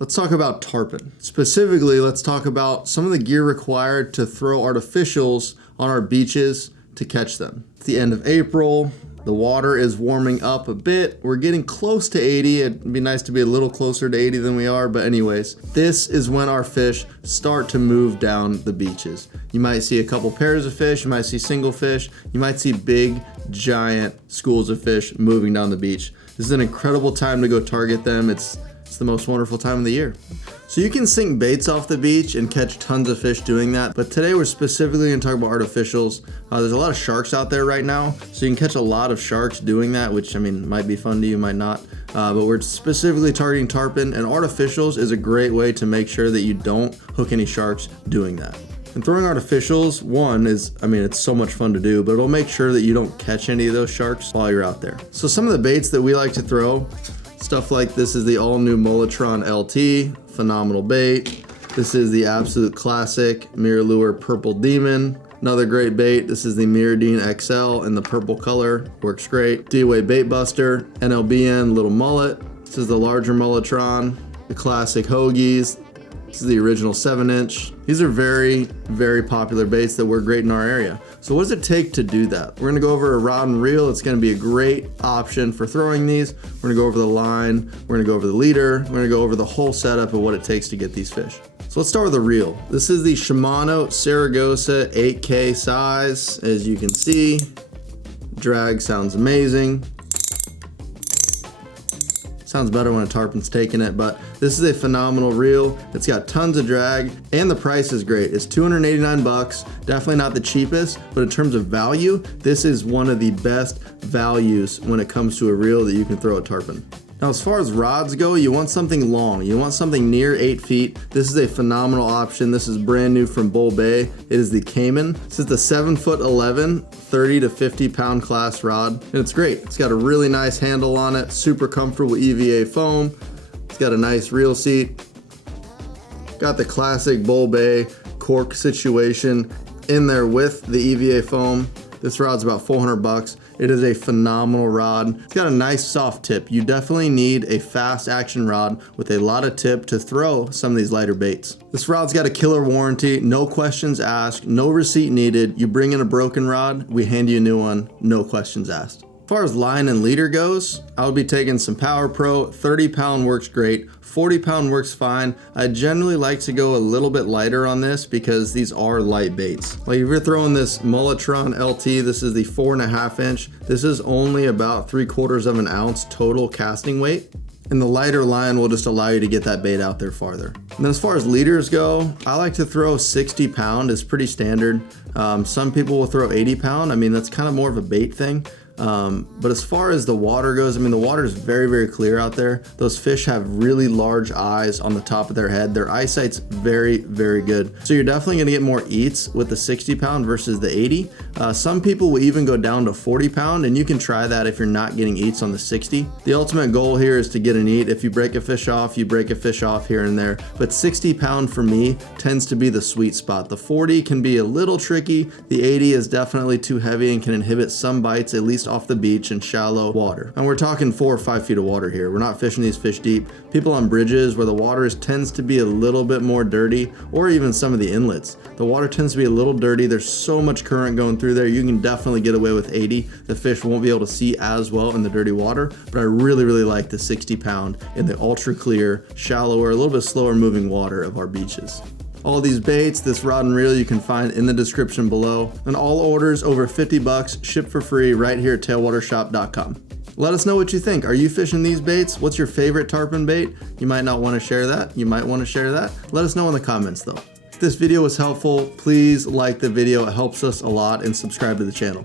Let's talk about tarpon. Specifically, let's talk about some of the gear required to throw artificials on our beaches to catch them. It's the end of April. The water is warming up a bit. We're getting close to 80. It'd be nice to be a little closer to 80 than we are, but anyways, this is when our fish start to move down the beaches. You might see a couple pairs of fish, you might see single fish, you might see big, giant schools of fish moving down the beach. This is an incredible time to go target them. It's the most wonderful time of the year. So you can sink baits off the beach and catch tons of fish doing that, but today we're specifically going to talk about artificials. There's a lot of sharks out there right now, so you can catch a lot of sharks doing that, which I mean might be fun to you, might not, but we're specifically targeting tarpon, and artificials is a great way to make sure that you don't hook any sharks doing that. And throwing artificials, one is, I mean, it's so much fun to do, but it'll make sure that you don't catch any of those sharks while you're out there. So some of the baits that we like to throw, stuff like this is the all-new Molotron LT, phenomenal bait. This is the absolute classic Mirror Lure Purple Demon, another great bait. This is the Mirrodine XL in the purple color, works great. D-Way Bait Buster, NLBN Little Mullet. This is the larger Molotron, the classic Hoagies. This is the original 7-inch. These are very, very popular baits that work great in our area. So what does it take to do that? We're gonna go over a rod and reel. It's gonna be a great option for throwing these. We're gonna go over the line, we're gonna go over the leader, we're gonna go over the whole setup of what it takes to get these fish. So let's start with the reel. This is the Shimano Saragossa 8K size. As you can see, drag sounds amazing. Sounds better when a tarpon's taking it, but this is a phenomenal reel. It's got tons of drag and the price is great. It's 289 bucks, definitely not the cheapest, but in terms of value, this is one of the best values when it comes to a reel that you can throw a tarpon. Now, as far as rods go, you want something long. You want something near 8 feet. This is a phenomenal option. This is brand new from Bull Bay. It is the Cayman. This is the 7'11", 30 to 50 pound class rod, and it's great. It's got a really nice handle on it, super comfortable EVA foam. It's got a nice reel seat. Got the classic Bull Bay cork situation in there with the EVA foam. This rod's about 400 bucks. It is a phenomenal rod. It's got a nice soft tip. You definitely need a fast action rod with a lot of tip to throw some of these lighter baits. This rod's got a killer warranty, no questions asked, no receipt needed. You bring in a broken rod, we hand you a new one, no questions asked. As far as line and leader goes, I would be taking some Power Pro. 30 pound works great, 40 pound works fine. I generally like to go a little bit lighter on this because these are light baits. Like if you're throwing this Molotron LT, this is the 4.5 inch. This is only about 3/4 of an ounce total casting weight. And the lighter line will just allow you to get that bait out there farther. And then as far as leaders go, I like to throw 60 pound, it's pretty standard. Some people will throw 80 pound. I mean, that's kind of more of a bait thing. But as far as the water goes, I mean, the water is very, very clear out there. Those fish have really large eyes on the top of their head. Their eyesight's very, very good. So you're definitely gonna get more eats with the 60 pound versus the 80. Some people will even go down to 40 pound, and you can try that if you're not getting eats on the 60. The ultimate goal here is to get an eat. If you break a fish off, you break a fish off here and there. But 60 pound for me tends to be the sweet spot. The 40 can be a little tricky. The 80 is definitely too heavy and can inhibit some bites, at least off the beach in shallow water. And we're talking 4 or 5 feet of water here. We're not fishing these fish deep. People on bridges where the water tends to be a little bit more dirty, or even some of the inlets. The water tends to be a little dirty. There's so much current going through there. You can definitely get away with 80. The fish won't be able to see as well in the dirty water, but I really, really like the 60 pound in the ultra clear, shallower, a little bit slower moving water of our beaches. All these baits, this rod and reel, you can find in the description below. And all orders over 50 bucks ship for free right here at tailwatershop.com. Let us know what you think. Are you fishing these baits? What's your favorite tarpon bait? You might not want to share that. You might want to share that. Let us know in the comments though. If this video was helpful, please like the video. It helps us a lot, and subscribe to the channel.